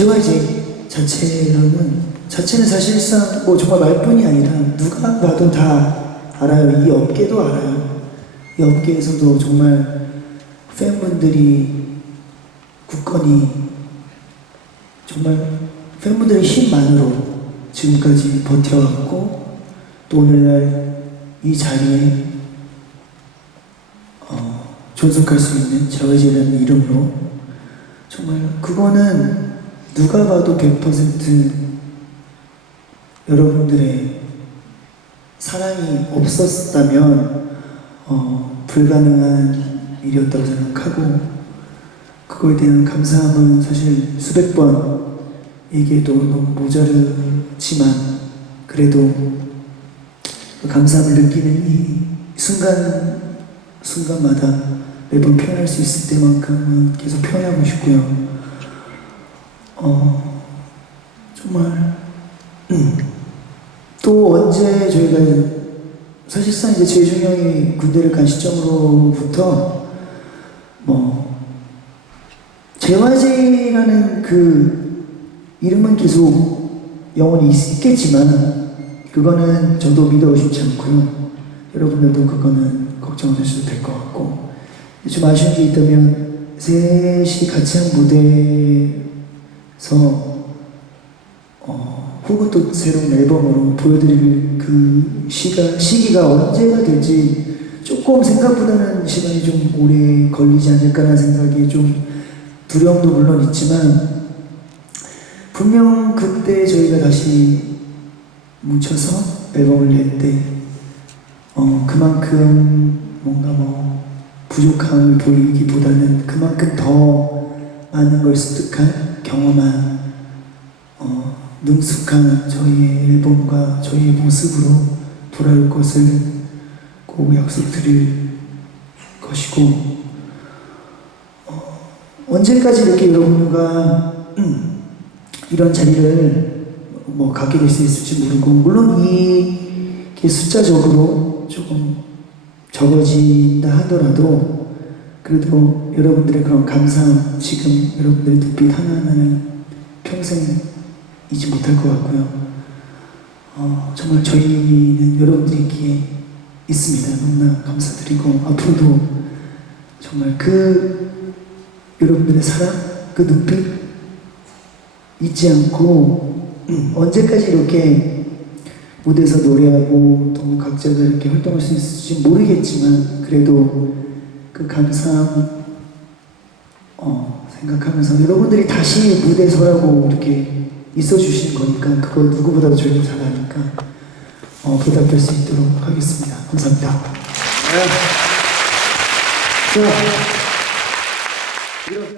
JYJ 자체로는 자체는 사실상 뭐 정말 말뿐이 아니라 누가 봐도 다 알아요. 이 업계도 알아요. 이 업계에서도 정말 팬분들이 굳건히 정말 팬분들의 힘만으로 지금까지 버텨왔고 또 오늘날 이 자리에 어, 존속할 수 있는 JYJ라는 이름으로 정말 그거는 누가 봐도 100% 여러분들의 사랑이 없었다면 어, 불가능한 일이었다고 생각하고 그거에 대한 감사함은 사실 수백 번 얘기해도 너무 모자르지만 그래도 그 감사함을 느끼는 이 순간 순간마다 매번 표현할 수 있을 때만큼은 계속 표현하고 싶고요. 어 정말 음. 또 언제 저희가 사실상 이제 재중이 형이 군대를 간 시점으로부터 뭐 JYJ라는 그 이름은 계속 영원히 있- 있겠지만 그거는 저도 믿어 의심치 않고요. 여러분들도 그거는 걱정하셔도 될 것 같고 좀 아쉬운 게 있다면 셋이 같이 한 무대 에서 어, 또 새로운 앨범으로 보여드릴 그 시가, 시기가 언제가 될지 조금 생각보다는 시간이 좀 오래 걸리지 않을까라는 생각이 좀 두려움도 물론 있지만 분명 그때 저희가 다시 뭉쳐서 앨범을 낼 때 어, 그만큼 뭔가 뭐 부족함을 보이기보다는 그만큼 더 많은 걸 습득한 경험한 어, 능숙한 저희의 앨범과 저희의 모습으로 돌아올 것을 꼭 약속드릴 것이고 어, 언제까지 이렇게 여러분과 음, 이런 자리를 뭐 갖게 될 수 있을지 모르고 물론 이게 숫자적으로 조금 적어진다 하더라도 그래도 여러분들의 그런 감사함 지금 여러분들의 눈빛 하나하나는 평생 잊지 못할 것 같고요. 어, 정말 저희는 여러분들이 있기에 있습니다. 너무나 감사드리고 앞으로도 정말 그 여러분들의 사랑, 그 눈빛 잊지 않고 음, 언제까지 이렇게 무대에서 노래하고 또 각자가 이렇게 활동할 수 있을지 모르겠지만 그래도 그 감사함 어, 생각하면서 여러분들이 다시 무대에 서라고 이렇게 있어 주신 거니까 그걸 누구보다도 저희가 잘 아니까 어, 보답할 수 있도록 하겠습니다. 감사합니다. 자, 이런